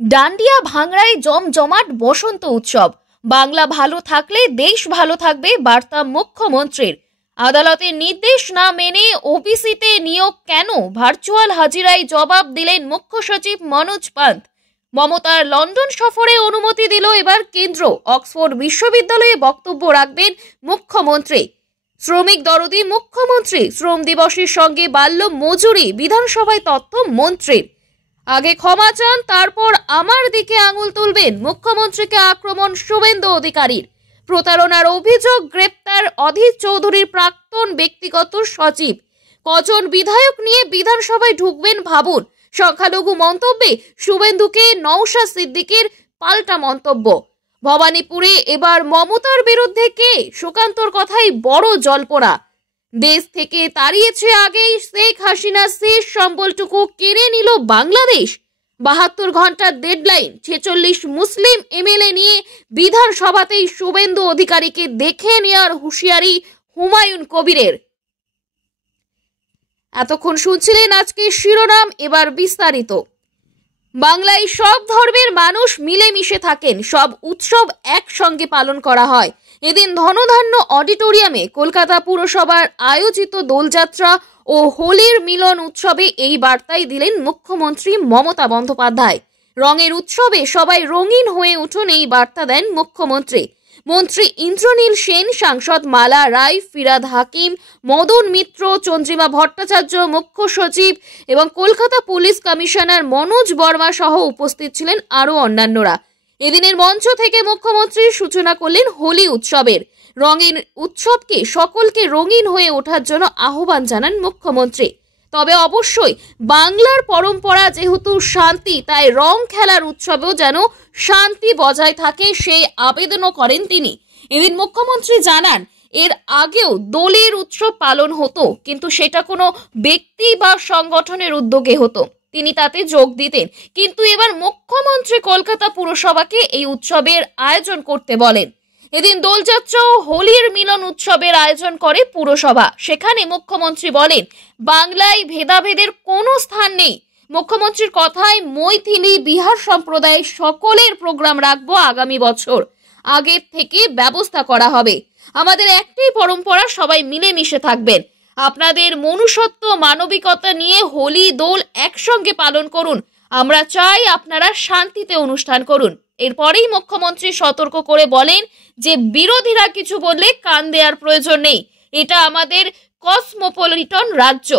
ডান্ডিয়া ভাঙড়ায় জমজমাট বসন্ত উৎসব। বাংলা ভালো থাকলে দেশ ভালো থাকবে বার্তা মুখ্যমন্ত্রীর। আদালতের নির্দেশ না মেনে ওবিসিতে নিয়োগ কেন, ভার্চুয়াল হাজিরায় জবাব দিলেন মুখ্য সচিব মনোজ পান্ত। মমতার লন্ডন সফরে অনুমতি দিল এবার কেন্দ্র। অক্সফোর্ড বিশ্ববিদ্যালয়ে বক্তব্য রাখবেন মুখ্যমন্ত্রী। শ্রমিক দরদি মুখ্যমন্ত্রী। শ্রম দিবসের সঙ্গে বাড়ল মজুরি, বিধানসভায় তথ্য মন্ত্রীর। আগে ক্ষমা চান, তারপর আমার দিকে আঙুল তুলবেন, মুখ্যমন্ত্রীকে আক্রমণ শুভেন্দু অধিকারীর। প্রতারণার অভিযোগ, গ্রেপ্তার অধীর চৌধুরীর প্রাক্তন ব্যক্তিগত সচিব। কজন বিধায়ক নিয়ে বিধানসভায় ঢুকবেন ভাবুন। সংখ্যালঘু মন্তব্যে শুভেন্দুকে নওশাদ সিদ্দিকের পাল্টা মন্তব্য। ভবানীপুরে এবার মমতার বিরুদ্ধে কে, সুকান্তর কথাই বড় জল্পনা। দেশ থেকে তাড়িয়েছে আগেই শেখ হাসিনার শেষ সম্বলটুকু কেড়ে নিল বাংলাদেশ। 72 ঘন্টার ডেডলাইন, 46 মুসলিম এমএলএ নিয়ে বিধানসভাতেই শুভেন্দু অধিকারীকে দেখে নেওয়ার হুঁশিয়ারি হুমায়ুন কবিরের। এতক্ষণ শুনছিলেন আজকে শিরোনাম, এবার বিস্তারিত। বাংলায় সব ধর্মের মানুষ মিলেমিশে থাকেন, সব উৎসব একসঙ্গে পালন করা হয়। এদিন ধনধান্য অডিটোরিয়ামে কলকাতা পুরসভার আয়োজিত দোলযাত্রা ও হোলির মিলন উৎসবে এই বার্তাই দিলেন মুখ্যমন্ত্রী মমতা বন্দ্যোপাধ্যায়। রঙের উৎসবে সবাই রঙিন হয়ে উঠুন, এই বার্তা দেন মুখ্যমন্ত্রী। মন্ত্রী ইন্দ্রনীল সেন, সাংসদ মালা রায়, ফিরাদ হাকিম, মদন মিত্র, চন্দ্রিমা ভট্টাচার্য, মুখ্য সচিব এবং কলকাতা পুলিশ কমিশনার মনোজ বর্মা সহ উপস্থিত ছিলেন আরও অন্যান্যরা। এদিনের মঞ্চ থেকে মুখ্যমন্ত্রী সূচনা করলেন হোলি উৎসবের। রঙের উৎসবকে সকলকে রঙিন হয়ে ওঠার জন্য আহ্বান জানান মুখ্যমন্ত্রী। তবে অবশ্যই বাংলার পরম্পরা যেহেতু শান্তি, তাই রং খেলার উৎসবেও যেন শান্তি বজায় থাকে, সেই আবেদনও করেন তিনি। এদিন মুখ্যমন্ত্রী জানান, এর আগেও দোলের উৎসব পালন হতো, কিন্তু সেটা কোনো ব্যক্তি বা সংগঠনের উদ্যোগে হতো, তিনি তাতে যোগ দিতেন। কিন্তু এবার মুখ্যমন্ত্রী কলকাতা পুরসভাকে এই উৎসবের আয়োজন করতে বলেন। এদিন দোলযাত্রা ও হোলির মিলন উৎসবের আয়োজন করে পুরসভা। সেখানে মুখ্যমন্ত্রী বলেন, বাংলায় ভেদাভেদের কোনো স্থান নেই। মুখ্যমন্ত্রীর কথায় মৈথিলি, বিহার সম্প্রদায়ের সকলের প্রোগ্রাম রাখবো আগামী বছর, আগের থেকে ব্যবস্থা করা হবে। আমাদের একটাই পরম্পরা, সবাই মিলেমিশে থাকবেন। আপনাদের মনুষ্যত্ব, মানবিকতা নিয়ে হোলি দোল একসঙ্গে পালন করুন। আমরা চাই আপনারা শান্তিতে অনুষ্ঠান করুন। এরপরেই মুখ্যমন্ত্রী সতর্ক করে বলেন যে বিরোধীরা কিছু বললে কান দেওয়ার প্রয়োজন নেই। এটা আমাদের কসমোপলিটন রাজ্য।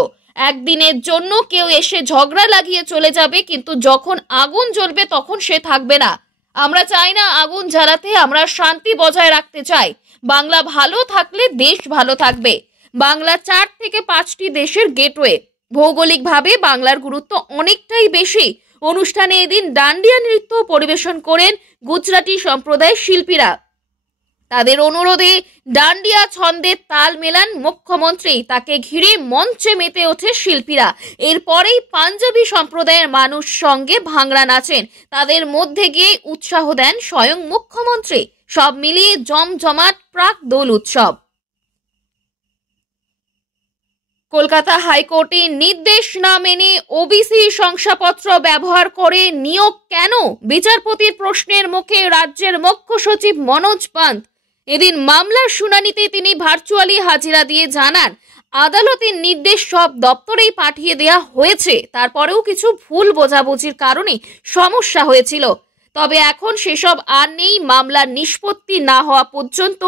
একদিনের জন্য কেউ এসে ঝগড়া লাগিয়ে চলে যাবে, কিন্তু যখন আগুন জ্বলবে তখন সে থাকবে না। আমরা চাই না আগুন জ্বালাতে, আমরা শান্তি বজায় রাখতে চাই। বাংলা ভালো থাকলে দেশ ভালো থাকবে। বাংলা 4 থেকে 5টি দেশের গেটওয়ে। ভৌগোলিকভাবে বাংলার গুরুত্ব অনেকটাই বেশি। অনুষ্ঠানে এদিন ডান্ডিয়া নৃত্য পরিবেশন করেন গুজরাটি সম্প্রদায়ের শিল্পীরা। তাদের অনুরোধে ডান্ডিয়া ছন্দের তাল মেলান মুখ্যমন্ত্রী। তাকে ঘিরে মঞ্চে মেতে ওঠে শিল্পীরা। এরপরেই পাঞ্জাবি সম্প্রদায়ের মানুষ সঙ্গে ভাংড়া নাচেন। তাদের মধ্যে গিয়ে উৎসাহ দেন স্বয়ং মুখ্যমন্ত্রী। সব মিলিয়ে জমজমাট প্রাক দোল উৎসব। কলকাতা হাইকোর্টের নির্দেশ না মেনে ওবিসি শংসাপত্র ব্যবহার করে নিয়োগ কেন, বিচারপতির প্রশ্নের মুখে রাজ্যের মুখ্য সচিব মনোজ পান্ত। এদিন মামলার শুনানিতে তিনি ভার্চুয়ালি হাজিরা দিয়ে জানান, আদালতের নির্দেশ সব দপ্তরেই পাঠিয়ে দেওয়া হয়েছে, তারপরেও কিছু ভুল বোঝাবুঝির কারণে সমস্যা হয়েছিল। তবে এখন সেসব আর নেই। মামলার নিষ্পত্তি না হওয়া পর্যন্ত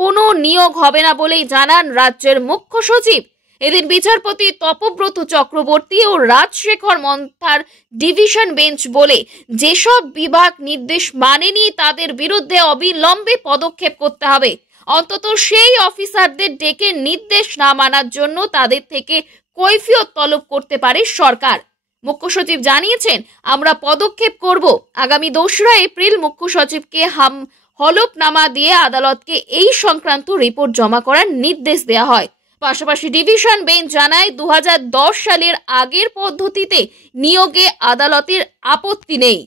কোনো নিয়োগ হবে না বলেই জানান রাজ্যের মুখ্য সচিব। এদিন বিচারপতি তপব্রত চক্রবর্তী ও রাজশেখর মন্থার ডিভিশন বেঞ্চ বলে, যেসব বিভাগ নির্দেশ মানেনি তাদের বিরুদ্ধে অবিলম্বে পদক্ষেপ করতে হবে। অন্তত সেই অফিসারদের ডেকে নির্দেশ না মানার জন্য তাদের থেকে কৈফিয়ত তলব করতে পারে সরকার। মুখ্য সচিব জানিয়েছেন, আমরা পদক্ষেপ করব। আগামী 2রা এপ্রিল মুখ্য সচিবকে হলফনামা দিয়ে আদালতকে এই সংক্রান্ত রিপোর্ট জমা করার নির্দেশ দেওয়া হয়। পাশাপাশি ডিভিশন বেঞ্চ জানায়, 2010 সালের আগের পদ্ধতিতে নিয়োগে আদালতের আপত্তি নেই।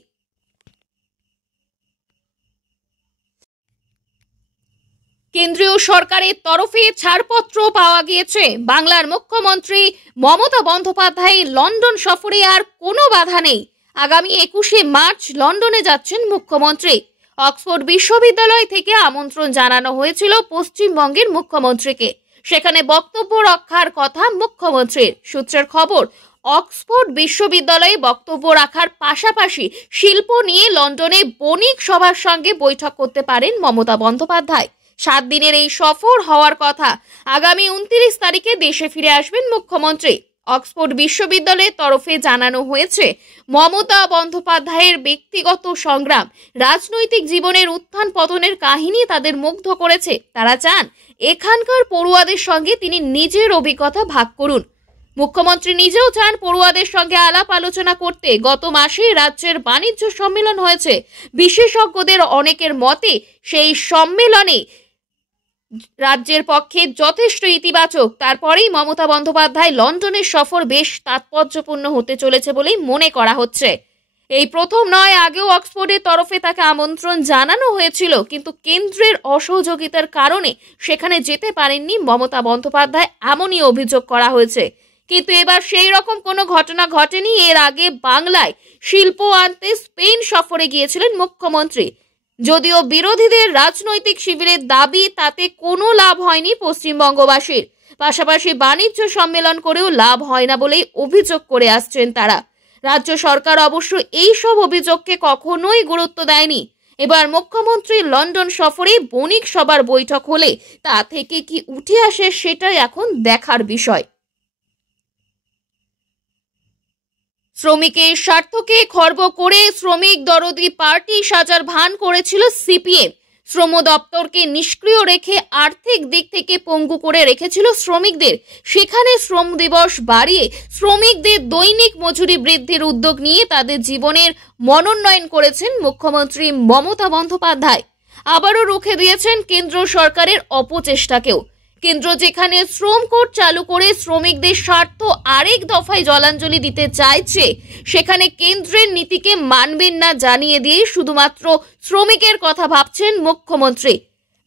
কেন্দ্রীয় সরকারের তরফে ছাড়পত্র পাওয়া গিয়েছে। বাংলার মুখ্যমন্ত্রী মমতা বন্দ্যোপাধ্যায়ের লন্ডন সফরে আর কোনো বাধা নেই। আগামী 21শে মার্চ লন্ডনে যাচ্ছেন মুখ্যমন্ত্রী। অক্সফোর্ড বিশ্ববিদ্যালয় থেকে আমন্ত্রণ জানানো হয়েছিল পশ্চিমবঙ্গের মুখ্যমন্ত্রীকে। সেখানে বক্তব্য রক্ষার কথা মুখ্যমন্ত্রীর। সূত্রের খবর, অক্সফোর্ড বিশ্ববিদ্যালয়ে বক্তব্য রাখার পাশাপাশি শিল্প নিয়ে লন্ডনে বণিক সভার সঙ্গে বৈঠক করতে পারেন মমতা বন্দ্যোপাধ্যায়। 7 দিনের এই সফর হওয়ার কথা। আগামী 29 তারিখে দেশে ফিরে আসবেন মুখ্যমন্ত্রী। অক্সফোর্ড বিশ্ববিদ্যালয়ের তরফে জানানো হয়েছে, মমতা বন্দ্যোপাধ্যায়ের ব্যক্তিগত সংগ্রাম, রাজনৈতিক জীবনের উত্থান পতনের কাহিনী তাদের মুগ্ধ করেছে। তারা চান এখানকার পড়ুয়াদের সঙ্গে তিনি নিজের অভিজ্ঞতা ভাগ করুন। মুখ্যমন্ত্রী নিজেও চান পড়ুয়াদের সঙ্গে আলাপ আলোচনা করতে। গত মাসে রাজ্যের বাণিজ্য সম্মেলন হয়েছে। বিশেষজ্ঞদের অনেকের মতে সেই সম্মেলনে রাজ্যের পক্ষে যথেষ্ট ইতিবাচক। তারপরেই মমতা বন্দ্যোপাধ্যায় লন্ডনের সফর বেশ তাৎপর্যপূর্ণ হতে চলেছে বলেই মনে করা হচ্ছে। এই প্রথম নয়, আগেও অক্সফোর্ডের তরফে তাকে আমন্ত্রণ জানানো হয়েছিল, কিন্তু কেন্দ্রের অসহযোগিতার কারণে সেখানে যেতে পারেননি মমতা বন্দ্যোপাধ্যায়, এমনই অভিযোগ করা হয়েছে। কিন্তু এবার সেই রকম কোনো ঘটনা ঘটেনি। এর আগে বাংলায় শিল্প আনতে স্পেন সফরে গিয়েছিলেন মুখ্যমন্ত্রী। যদিও বিরোধীদের রাজনৈতিক শিবিরের দাবি, তাতে কোনো লাভ হয়নি পশ্চিমবঙ্গবাসীর। পাশাপাশি বাণিজ্য সম্মেলন করেও লাভ হয় না বলেই অভিযোগ করে আসছেন তারা। রাজ্য সরকার অবশ্য এই সব অভিযোগকে কখনোই গুরুত্ব দেয়নি। এবার মুখ্যমন্ত্রী লন্ডন সফরে বণিক সভার বৈঠক হলে তা থেকে কি উঠে আসে সেটাই এখন দেখার বিষয়। শ্রমিকের স্বার্থকে খর্ব করে শ্রমিক দরদি পার্টি সাজার ভান করেছিল সিপিএম। শ্রম দপ্তরকে নিষ্ক্রিয় রেখে আর্থিক দিক থেকে পঙ্গু করে রেখেছিল শ্রমিকদের। সেখানে শ্রম দিবস বাড়িয়ে শ্রমিকদের দৈনিক মজুরি বৃদ্ধির উদ্যোগ নিয়ে তাদের জীবনের মনোন্নয়ন করেছেন মুখ্যমন্ত্রী মমতা বন্দ্যোপাধ্যায়। আবারও রুখে দিয়েছেন কেন্দ্র সরকারের অপচেষ্টাকেও। কেন্দ্র যেখানে শ্রম কোড চালু করে শ্রমিকদের স্বার্থ আরেক দফায় জলাঞ্জলি দিতে চাইছে, সেখানে কেন্দ্রের নীতিকে মানবেন না জানিয়ে দিয়ে শুধুমাত্র শ্রমিকের কথা ভাবছেন মুখ্যমন্ত্রী।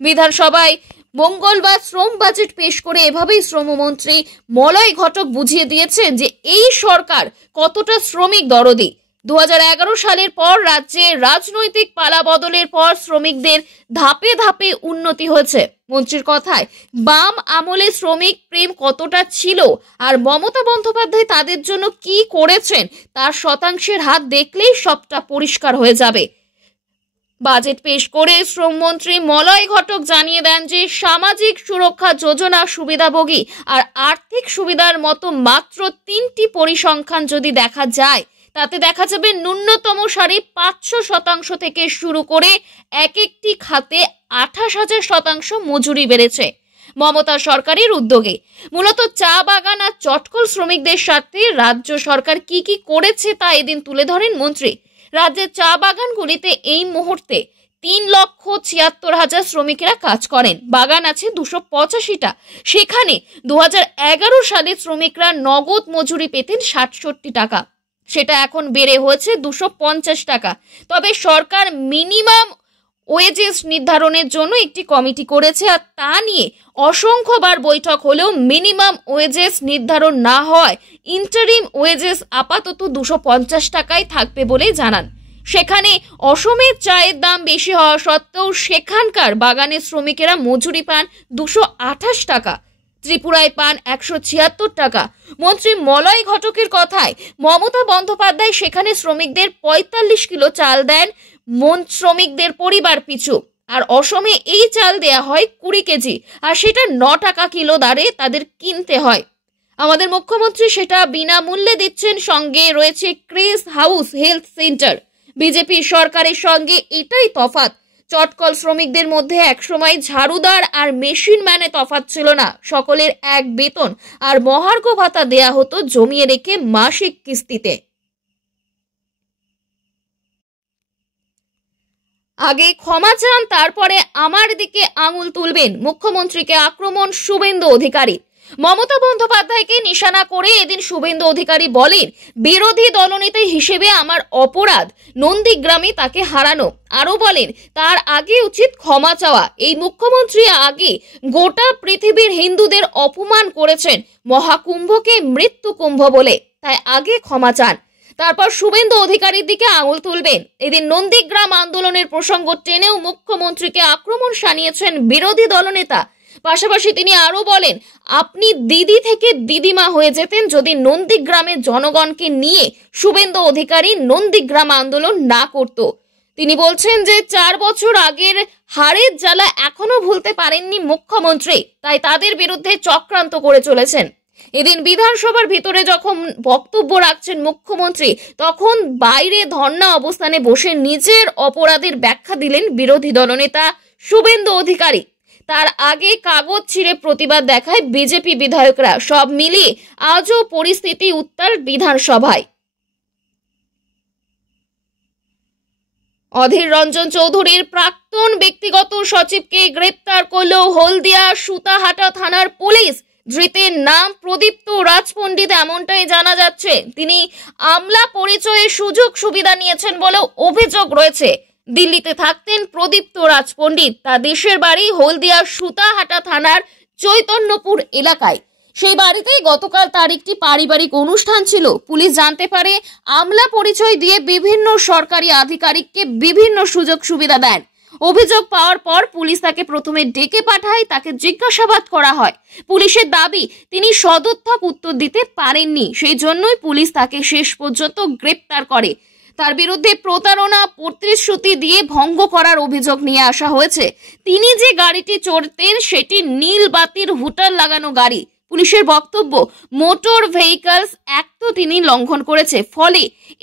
বিধানসভায় মঙ্গলবার শ্রম বাজেট পেশ করে এভাবেই শ্রমমন্ত্রী মলয় ঘটক বুঝিয়ে দিয়েছেন যে এই সরকার কতটা শ্রমিক দরদি। 2011 সালের পর রাজ্যে রাজনৈতিক পালাবদলের পর শ্রমিকদের ধাপে ধাপে উন্নতি হয়েছে। মন্ত্রীর কথায়, বাম আমলে শ্রমিক প্রেম কতটা ছিল আর মমতা বন্দ্যোপাধ্যায় তাদের জন্য কি করেছেন তার শতাংশের হাত দেখলেই সবটা পরিষ্কার হয়ে যাবে। বাজেট পেশ করে শ্রমমন্ত্রী মলয় ঘটক জানিয়ে দেন যে সামাজিক সুরক্ষা যোজনা সুবিধাভোগী আর আর্থিক সুবিধার মতো মাত্র 3টি পরিসংখ্যান যদি দেখা যায়, তাতে দেখা যাবে ন্যূনতম সারি 500% থেকে শুরু করে এক একটি খাতে 28,000% মজুরি বেড়েছে মমতা সরকারের উদ্যোগে। মূলত চা বাগান আর চটকল শ্রমিকদের সাথে রাজ্য সরকার কি কি করেছে তা এদিন তুলে ধরেন মন্ত্রী। রাজ্যের চা বাগানগুলিতে এই মুহূর্তে 3,76,000 শ্রমিকেরা কাজ করেন। বাগান আছে 285টা। সেখানে 2011 সালে শ্রমিকরা নগদ মজুরি পেতেন 67 টাকা, সেটা এখন বেড়ে হয়েছে 250 টাকা। তবে সরকার মিনিমাম ওয়েজেস নির্ধারণের জন্য একটি কমিটি করেছে, আর তা নিয়ে অসংখ্যবার বৈঠক হলেও মিনিমাম ওয়েজেস নির্ধারণ না হয় ইন্টারিম ওয়েজেস আপাতত 250 টাকায় থাকবে বলে জানান। সেখানে অসমের চায়ের দাম বেশি হওয়া সত্ত্বেও সেখানকার বাগানের শ্রমিকেরা মজুরি পান 228 টাকা, ত্রিপুরায় পান 176 টাকা। মন্ত্রী মলয় ঘটকের কথায়, মমতা বন্দ্যোপাধ্যায় সেখানে শ্রমিকদের 45 কিলো চাল দেন শ্রমিকদের পরিবার পিছু, আর অসমে এই চাল দেয়া হয় 20 কেজি, আর সেটা 9 টাকা কিলো দরে তাদের কিনতে হয়। আমাদের মুখ্যমন্ত্রী সেটা বিনামূল্যে দিচ্ছেন। সঙ্গে রয়েছে Chris house health centre. BJP সরকারের সঙ্গে এটাই তফাৎ। চটকল শ্রমিকদের মধ্যে একসময় ঝাড়ুদার আর মেশিন ম্যানে তফাৎ ছিল না। সকলের এক বেতন আর মহার্ঘ ভাতা দেয়া হতো জমিয়ে রেখে মাসিক কিস্তিতে। আগে ক্ষমা চান, তারপরে আমার দিকে আঙুল তুলবেন, মুখ্যমন্ত্রীকে আক্রমণ শুভেন্দু অধিকারী। মমতা বন্দ্যোপাধ্যায়কে নিশানা করে এদিন শুভেন্দু অধিকারী বলেন, বিরোধী দলনেতা হিসেবে আমার অপরাধ নন্দীগ্রামে তাকে হারানো। আরো বলেন, তার আগে উচিত ক্ষমা চাওয়া। এই মুখ্যমন্ত্রী আগে গোটা পৃথিবীর হিন্দুদের অপমান করেছেন মহাকুম্ভকে মৃত্যু কুম্ভ বলে, তাই আগে ক্ষমা চান। তারপর শুভেন্দু অধিকারীর দিকে আঙুল তুলবেন। এদিন নন্দীগ্রাম আন্দোলনের প্রসঙ্গ টেনেও মুখ্যমন্ত্রীকে আক্রমণ শানিয়েছেন বিরোধী দলনেতা। পাশাপাশি তিনি আরো বলেন, আপনি দিদি থেকে দিদিমা হয়ে যেতেন যদি নন্দীগ্রামের জনগণকে নিয়ে শুভেন্দু অধিকারী নন্দীগ্রাম আন্দোলন না করত। তিনি বলছেন যে 4 বছর আগের হারের জ্বালা এখনো ভুলতে পারেননি মুখ্যমন্ত্রী, তাই তাদের বিরুদ্ধে চক্রান্ত করে চলেছেন। এদিন বিধানসভার ভিতরে যখন বক্তব্য রাখছেন মুখ্যমন্ত্রী, তখন বাইরে ধর্ণা অবস্থানে বসে নিজের অপরাধের ব্যাখ্যা দিলেন বিরোধী দলনেতা শুভেন্দু অধিকারী। তার আগে কাগজ ছিঁড়ে প্রতিবাদ দেখায় বিজেপি বিধায়করা। সব মিলিয়ে আজও পরিস্থিতি উত্তাল বিধানসভায়। অধীর রঞ্জন চৌধুরীর প্রাক্তন ব্যক্তিগত সচিবকে গ্রেপ্তার করল হলদিয়া সুতাহাটা থানার পুলিশ। ধৃতের নাম প্রদীপ্ত রাজপণ্ডিত, এমনটাই জানা যাচ্ছে। তিনি আমলা পরিচয়ে সুযোগ সুবিধা নিয়েছেন বলেও অভিযোগ রয়েছে। দিল্লিতে থাকতেন প্রদীপ্ত রাজপণ্ডিত। তার দেশের বাড়ি হলদিয়া সুতাহাটা থানার চৈতন্যপুর এলাকায়। সেই বাড়িতেই গতকাল তার একটি পারিবারিক অনুষ্ঠান ছিল। পুলিশ জানতে পারে আমলা পরিচয় দিয়ে বিভিন্ন সরকারি আধিকারিককে বিভিন্ন সুযোগ সুবিধা দেন। অভিযোগ পাওয়ার পর পুলিশ তাকে প্রথমে ডেকে পাঠায়, তাকে জিজ্ঞাসাবাদ করা হয়। পুলিশের দাবি তিনি সদর্থক উত্তর দিতে পারেননি, সেই জন্যই পুলিশ তাকে শেষ পর্যন্ত গ্রেপ্তার করে। তার বিরুদ্ধে প্রতারণা, প্রতিশ্রুতি দিয়ে ভঙ্গ করার অভিযোগ নিয়ে আসা হয়েছে। তিনি যে গাড়িটি চড়তেন সেটি নীল বাতির হুটার লাগানো গাড়ি। পুলিশের বক্তব্য, মোটর ভেহিকলস অ্যাক্ট তো তিনি লঙ্ঘন করেছে, ফলে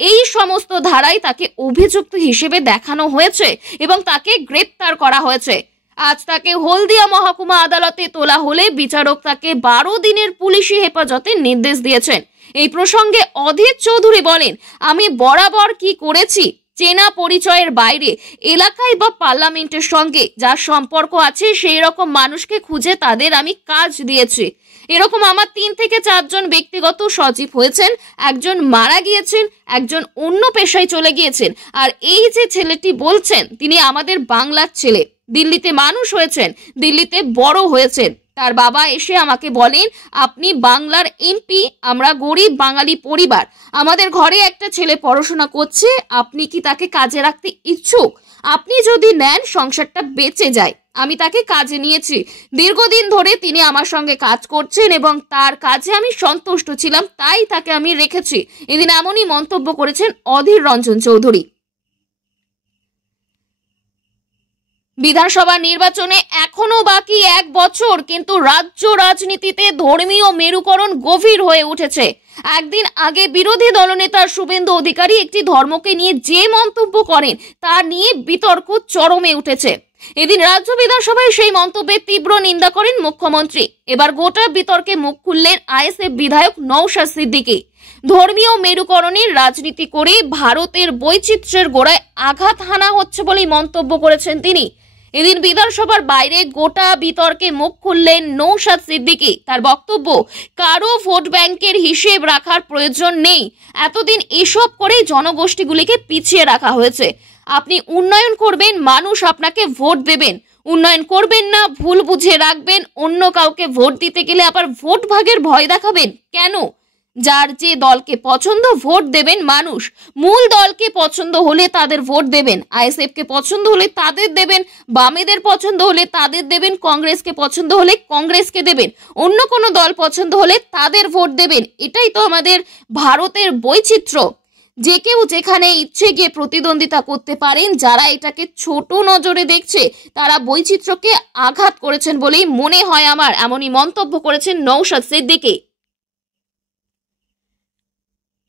এই সমস্ত ধারায় তাকে অভিযুক্ত হিসেবে দেখানো হয়েছে এবং তাকে গ্রেপ্তার করা হয়েছে। আজ তাকে হলদিয়া মহকুমা আদালতে তোলা হলে বিচারক তাকে 12 দিনের পুলিশি হেফাজতের নির্দেশ দিয়েছেন। এই প্রসঙ্গে অধীর চৌধুরী বলেন, আমি বরাবর কি করেছি, চেনা পরিচয়ের বাইরে এলাকায় বা পার্লামেন্টের সঙ্গে যার সম্পর্ক আছে সেই রকম মানুষকে খুঁজে তাদের আমি কাজ দিয়েছি। এরকম আমার 3 থেকে 4 জন ব্যক্তিগত সচিব হয়েছেন, একজন মারা গিয়েছেন, একজন অন্য পেশায় চলে গিয়েছেন। আর এই যে ছেলেটি বলছেন, তিনি আমাদের বাংলার ছেলে, দিল্লিতে মানুষ হয়েছেন, দিল্লিতে বড় হয়েছেন। তার বাবা এসে আমাকে বলেন, আপনি বাংলার এমপি, আমরা গরিব বাঙালি পরিবার, আমাদের ঘরে একটা ছেলে পড়াশোনা করছে, আপনি কি তাকে কাজে রাখতে ইচ্ছুক? আপনি যদি নেন সংসারটা বেঁচে যায়। আমি তাকে কাজে নিয়েছি, দীর্ঘদিন ধরে তিনি আমার সঙ্গে কাজ করছেন এবং তার কাজে আমি সন্তুষ্ট ছিলাম, তাই তাকে আমি রেখেছি। এদিন এমনই মন্তব্য করেছেন অধীর রঞ্জন চৌধুরী। বিধানসভা নির্বাচনে এখনো বাকি 1 বছর, কিন্তু রাজ্য রাজনীতিতে ধর্মীয় মেরুকরণ গভীর হয়ে উঠেছে। একদিন আগে বিরোধী দলনেতা শুভেন্দু অধিকারী একটি ধর্মকে নিয়ে যে মন্তব্য করেন তা নিয়ে বিতর্ক চরমে উঠেছে। এদিন রাজ্য বিধানসভায় সেই মন্তব্যের তীব্র নিন্দা করেন মুখ্যমন্ত্রী। এবার গোটা বিতর্কে মুখ খুললেন আইএসএফ বিধায়ক নওশাদ সিদ্দিকী। ধর্মীয় মেরুকরণের রাজনীতি করে ভারতের বৈচিত্র্যের গোড়ায় আঘাত হানা হচ্ছে বলেই মন্তব্য করেছেন তিনি। এদিন বিধানসভার বাইরে গোটা বিতর্কে মুখ খুললেন নওশাদ সিদ্দিকী। তার বক্তব্য, কারো ভোট ব্যাংকের হিসেব রাখার প্রয়োজন নেই। এতদিন এসব করে জনগোষ্ঠীগুলিকে পিছিয়ে রাখা হয়েছে। আপনি উন্নয়ন করবেন, মানুষ আপনাকে ভোট দেবেন। উন্নয়ন করবেন না, ভুল বুঝে রাখবেন, অন্য কাউকে ভোট দিতে গেলে আবার ভোট ভাগের ভয় দেখাবেন কেন? যার যে দলকে পছন্দ ভোট দেবেন মানুষ। মূল দলকে পছন্দ হলে তাদের ভোট দেবেন, আইএসএফ কে পছন্দ হলে তাদের দেবেন, বামেদের পছন্দ হলে তাদের দেবেন, কংগ্রেসকে পছন্দ হলে কংগ্রেসকে দেবেন, অন্য কোনো দল পছন্দ হলে তাদের ভোট দেবেন। এটাই তো আমাদের ভারতের বৈচিত্র্য। যে কেউ যেখানে ইচ্ছে গিয়ে প্রতিদ্বন্দ্বিতা করতে পারেন। যারা এটাকে ছোট নজরে দেখছে তারা বৈচিত্র্যকে আঘাত করেছেন বলেই মনে হয় আমার, এমনই মন্তব্য করেছেন নওশাদ সিদ্দিকী।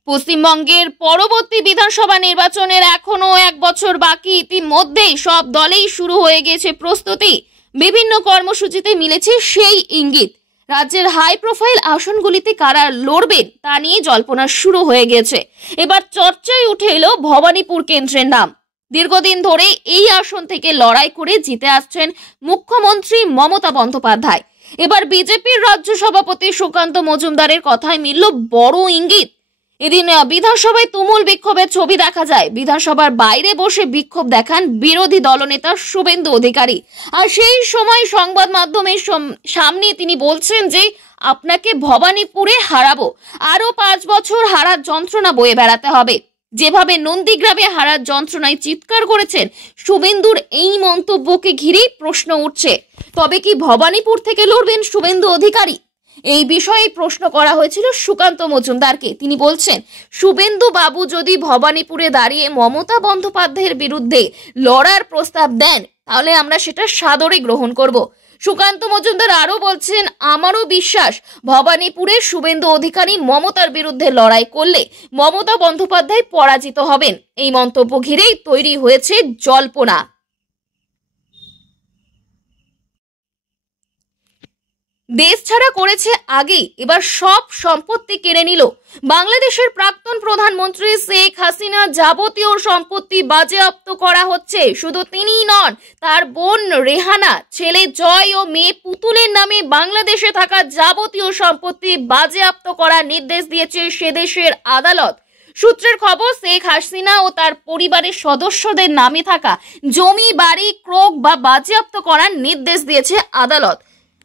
পশ্চিমবঙ্গের পরবর্তী বিধানসভা নির্বাচনের এখনো 1 বছর বাকি। ইতিমধ্যেই সব দলেই শুরু হয়ে গেছে প্রস্তুতি। বিভিন্ন কর্মসূচিতে মিলেছে সেই ইঙ্গিত। রাজ্যের হাই প্রোফাইল আসনগুলিতে কারা লড়বেন তা নিয়ে জল্পনা শুরু হয়ে গেছে। এবার চর্চায় উঠে এলো ভবানীপুর কেন্দ্রের নাম। দীর্ঘদিন ধরে এই আসন থেকে লড়াই করে জিতে আসছেন মুখ্যমন্ত্রী মমতা বন্দ্যোপাধ্যায়। এবার বিজেপির রাজ্য সভাপতি সুকান্ত মজুমদারের কথায় মিলল বড় ইঙ্গিত। এদিন বিধানসভায় তুমুল বিক্ষোভের ছবি দেখা যায়। বিধানসভার বাইরে বসে বিক্ষোভ দেখান বিরোধী দলনেতা শুভেন্দু অধিকারী। আর সেই সময় সংবাদ মাধ্যমের সামনে তিনি বলছেন যে আপনাকে ভবানীপুরে হারাবো, আরো 5 বছর হারার যন্ত্রণা বয়ে বেড়াতে হবে। যেভাবে নন্দীগ্রামে হারার যন্ত্রণায় চিৎকার করেছেন, শুভেন্দুর এই মন্তব্যকে ঘিরেই প্রশ্ন উঠছে, তবে কি ভবানীপুর থেকে লড়বেন শুভেন্দু অধিকারী? এই বিষয়ে প্রশ্ন করা হয়েছিল সুকান্ত মজুমদারকে। তিনি বলছেন, শুভেন্দু বাবু যদি ভবানীপুরে দাঁড়িয়ে মমতা বন্দ্যোপাধ্যায়ের বিরুদ্ধে লড়ার প্রস্তাব দেন, তাহলে আমরা সেটা সাদরে গ্রহণ করব। সুকান্ত মজুমদার আরো বলছেন, আমারও বিশ্বাস ভবানীপুরে শুভেন্দু অধিকারী মমতার বিরুদ্ধে লড়াই করলে মমতা বন্দ্যোপাধ্যায় পরাজিত হবেন। এই মন্তব্য ঘিরেই তৈরি হয়েছে জল্পনা। দেশ ছাড়া করেছে আগেই, এবার সব সম্পত্তি কেড়ে নিল। বাংলাদেশের প্রাক্তন প্রধানমন্ত্রী শেখ হাসিনা যাবতীয় সম্পত্তি বাজেয়াপ্ত করা হচ্ছে। শুধু তিনিই নন, তার বোন রেহানা, ছেলে জয় ও মেয়ে পুতুলের নামে বাংলাদেশে থাকা যাবতীয় সম্পত্তি বাজেয়াপ্ত করার নির্দেশ দিয়েছে সে দেশের আদালত। সূত্রের খবর, শেখ হাসিনা ও তার পরিবারের সদস্যদের নামে থাকা জমি, বাড়ি ক্রয় বা বাজেয়াপ্ত করার নির্দেশ দিয়েছে আদালত।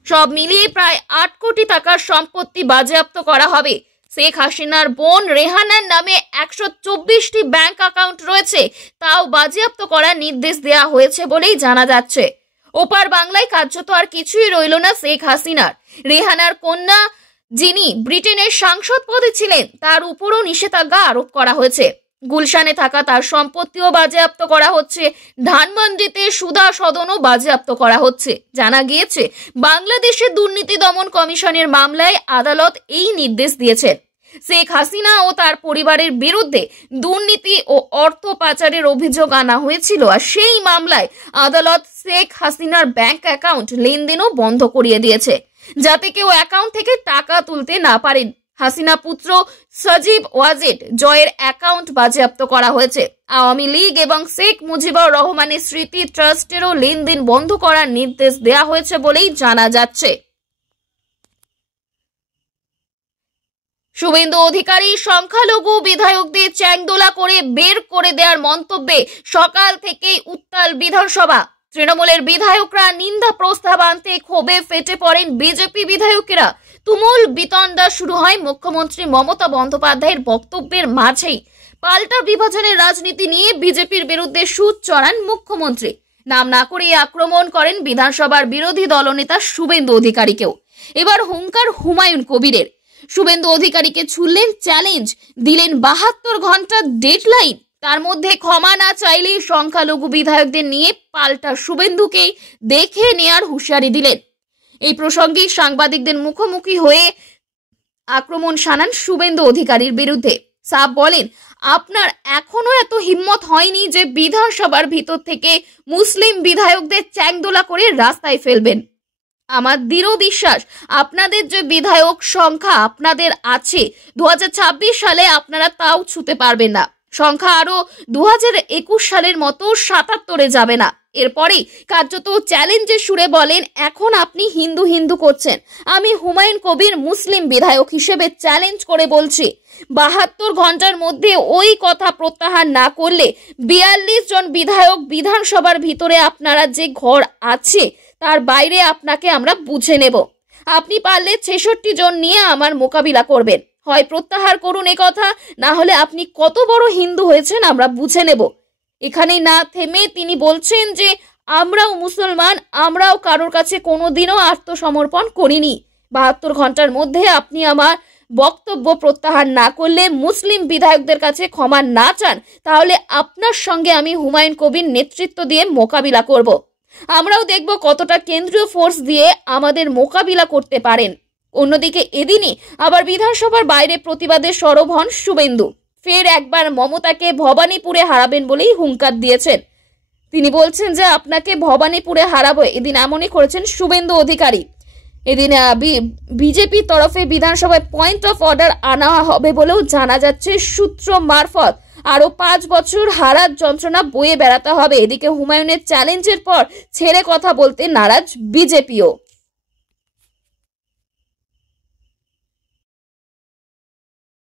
সব মিলিয়ে প্রায় 8 কোটি টাকার সম্পত্তি বাজেয়াপ্ত করা হবে। শেখ হাসিনার বোন রেহানার নামে 124টি ব্যাংক অ্যাকাউন্ট রয়েছে, তাও বাজেয়াপ্ত করার নির্দেশ দেওয়া হয়েছে বলেই জানা যাচ্ছে। ওপার বাংলায় কার্যত আর কিছুই রইল না শেখ হাসিনার। রেহানার কন্যা, যিনি ব্রিটেনের সাংসদ পদে ছিলেন, তার উপরও নিষেধাজ্ঞা আরোপ করা হয়েছে। গুলশানে থাকা তার সম্পত্তিও বাজেয়াপ্ত করা হচ্ছে। ধানমন্ডিতে সুধা সদনও বাজেয়াপ্ত করা হচ্ছে। জানা গিয়েছে, বাংলাদেশের দুর্নীতি দমন কমিশনের মামলায় আদালত এই নির্দেশ দিয়েছেন। শেখ হাসিনা ও তার পরিবারের বিরুদ্ধে দুর্নীতি ও অর্থ পাচারের অভিযোগ আনা হয়েছিল, আর সেই মামলায় আদালত শেখ হাসিনার ব্যাংক অ্যাকাউন্ট লেনদেনও বন্ধ করিয়ে দিয়েছে, যাতে কেউ অ্যাকাউন্ট থেকে টাকা তুলতে না পারেন। হাসিনা পুত্র সজীব ওয়াজেদ জয়ের অ্যাকাউন্ট বাজেয়াপ্ত করা হয়েছে। আওয়ামী লীগ এবং শেখ মুজিবুর রহমানের স্মৃতি ট্রাস্টেরও লেনদেন বন্ধ করার নির্দেশ দেওয়া হয়েছে বলেই জানা যাচ্ছে। শুভেন্দু অধিকারী সংখ্যালঘু বিধায়কদের চ্যাংদোলা করে বের করে দেওয়ার মন্তব্যে সকাল থেকেই উত্তাল বিধানসভা। তৃণমূলের বিধায়করা নিন্দা প্রস্তাব আনতে ক্ষোভে ফেটে পড়েন বিজেপি বিধায়কেরা। তুমুল বিতণ্ডা শুরু হয় মুখ্যমন্ত্রী মমতা বন্দ্যোপাধ্যায়ের বক্তব্যের মাঝেই। পাল্টা বিভাজনের রাজনীতি নিয়ে বিজেপির বিরুদ্ধে সুর চড়ান মুখ্যমন্ত্রী। নাম না করে আক্রমণ করেন বিধানসভার বিরোধী দলনেতা শুভেন্দু অধিকারীকেও। এবার হুঙ্কার হুমায়ুন কবিরের। শুভেন্দু অধিকারীকে ছুড়লেন চ্যালেঞ্জ, দিলেন 72 ঘন্টার ডেডলাইন। তার মধ্যে ক্ষমা না চাইলেই সংখ্যালঘু বিধায়কদের নিয়ে পাল্টা শুভেন্দুকে দেখে নেয়ার হুঁশিয়ারি দিলেন। এই প্রসঙ্গে সাংবাদিকদের মুখোমুখি হয়ে আক্রমণ শানান শুভেন্দু অধিকারীর বিরুদ্ধে। সাফ বলেন, আপনার এখনো এত হিম্মত হয়নি যে বিধানসভার ভিতর থেকে মুসলিম বিধায়কদের চ্যাংদোলা করে রাস্তায় ফেলবেন। আমার দৃঢ় বিশ্বাস, আপনাদের যে বিধায়ক সংখ্যা আপনাদের আছে, 2026 সালে আপনারা তাও ছুঁতে পারবেন না। সংখ্যা আরো 2021 সালের মতো 77-এ যাবে না। এরপরেই কার্যত চ্যালেঞ্জের সুরে বলেন, এখন আপনি হিন্দু হিন্দু করছেন, আমি হুমায়ুন কবির মুসলিম বিধায়ক হিসেবে চ্যালেঞ্জ করে বলছি, 72 ঘন্টার মধ্যে ওই কথা প্রত্যাহার না করলে 42 জন বিধায়ক বিধানসভার ভিতরে আপনারা যে ঘর আছে তার বাইরে আপনাকে আমরা বুঝে নেব। আপনি পারলে 66 জন নিয়ে আমার মোকাবিলা করবেন। হয় প্রত্যাহার করুন এ কথা, না হলে আপনি কত বড় হিন্দু হয়েছেন আমরা বুঝে নেব। এখানে না থেমে তিনি বলছেন যে আমরাও মুসলমান, আমরাও কারোর কাছে কোনোদিনও আত্মসমর্পণ করিনি। 72 ঘন্টার মধ্যে আপনি আমার বক্তব্য প্রত্যাহার না করলে, মুসলিম বিধায়কদের কাছে ক্ষমা না চান, তাহলে আপনার সঙ্গে আমি হুমায়ুন কবির নেতৃত্ব দিয়ে মোকাবিলা করব। আমরাও দেখব কতটা কেন্দ্রীয় ফোর্স দিয়ে আমাদের মোকাবিলা করতে পারেন। অন্যদিকে এদিনই আবার বিধানসভার বাইরে প্রতিবাদে সরব হন শুভেন্দু। ফের একবার মমতাকে ভবানীপুরে হারাবেন বলেই হুঙ্কার দিয়েছেন। তিনি বলছেন যে আপনাকে ভবানীপুরে হারাবো, এদিন এমনই করেছেন শুভেন্দু অধিকারী। এদিন বিজেপির তরফে বিধানসভায় পয়েন্ট অফ অর্ডার আনা হবে বলেও জানা যাচ্ছে সূত্র মারফত। আরো 5 বছর হারার যন্ত্রণা বয়ে বেড়াতে হবে। এদিকে হুমায়ুনের চ্যালেঞ্জের পর ছেড়ে কথা বলতে নারাজ বিজেপিও।